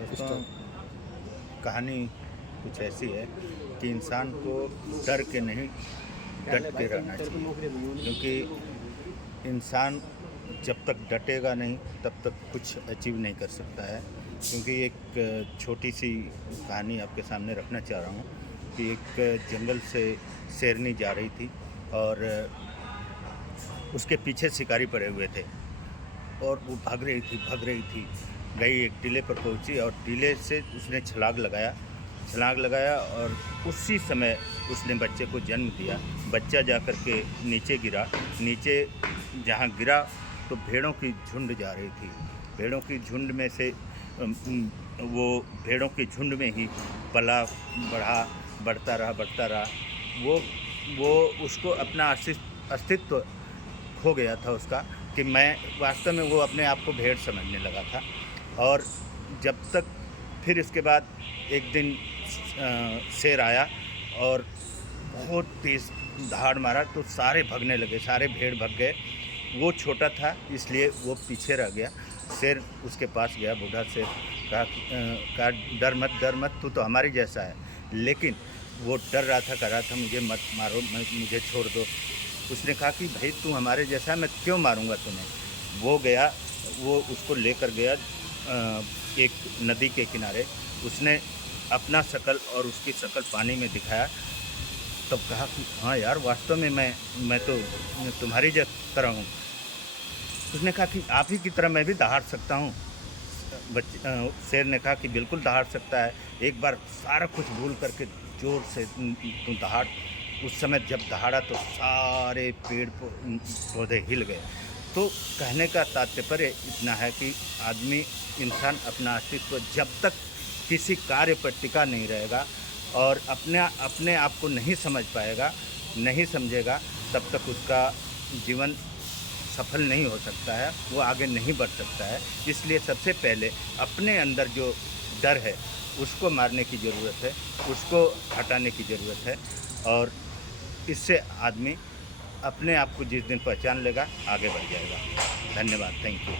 दोस्तों, कहानी कुछ ऐसी है कि इंसान को डर के नहीं डट के रहना चाहिए, क्योंकि इंसान जब तक डटेगा नहीं तब तक कुछ अचीव नहीं कर सकता है। क्योंकि एक छोटी सी कहानी आपके सामने रखना चाह रहा हूँ कि एक जंगल से शेरनी जा रही थी और उसके पीछे शिकारी पड़े हुए थे और वो भाग रही थी। गई एक टीले पर पहुंची और टीले से उसने छलांग लगाया और उसी समय उसने बच्चे को जन्म दिया। बच्चा जाकर के नीचे गिरा। नीचे जहाँ गिरा तो भेड़ों की झुंड जा रही थी। भेड़ों की झुंड में से वो भेड़ों की झुंड में ही पला बढ़ता रहा। वो उसको अपना अस्तित्व खो गया था उसका, कि मैं वास्तव में वो अपने आप को भेड़ समझने लगा था। और जब तक फिर इसके बाद एक दिन शेर आया और बहुत तेज़ दहाड़ मारा तो सारे भगने लगे, सारे भेड़ भग गए। वो छोटा था इसलिए वो पीछे रह गया। शेर उसके पास गया, बूढ़ा शेर, कहा डर मत, तू तो हमारी जैसा है। लेकिन वो डर रहा था, कह रहा था मुझे मत मारो, मुझे छोड़ दो। उसने कहा कि भाई तू हमारे जैसा है, मैं क्यों मारूंगा तुम्हें। वो गया, वो उसको लेकर गया एक नदी के किनारे। उसने अपना शकल और उसकी शकल पानी में दिखाया। तब कहा कि हाँ यार, वास्तव में मैं तो तुम्हारी तरह हूँ। उसने कहा कि आप ही की तरह मैं भी दहाड़ सकता हूँ। शेर ने कहा कि बिल्कुल दहाड़ सकता है, एक बार सारा कुछ भूल करके जोर से तू दहाड़। उस समय जब दहाड़ा तो सारे पेड़ पौधे हिल गए। तो कहने का तात्पर्य इतना है कि इंसान अपना अस्तित्व जब तक किसी कार्य पर टिका नहीं रहेगा और अपने आप को नहीं समझ पाएगा, नहीं समझेगा, तब तक उसका जीवन सफल नहीं हो सकता है, वो आगे नहीं बढ़ सकता है। इसलिए सबसे पहले अपने अंदर जो डर है उसको मारने की ज़रूरत है, उसको हटाने की ज़रूरत है। और इससे आदमी अपने आप को जिस दिन पहचान लेगा, आगे बढ़ जाएगा। धन्यवाद, थैंक यू।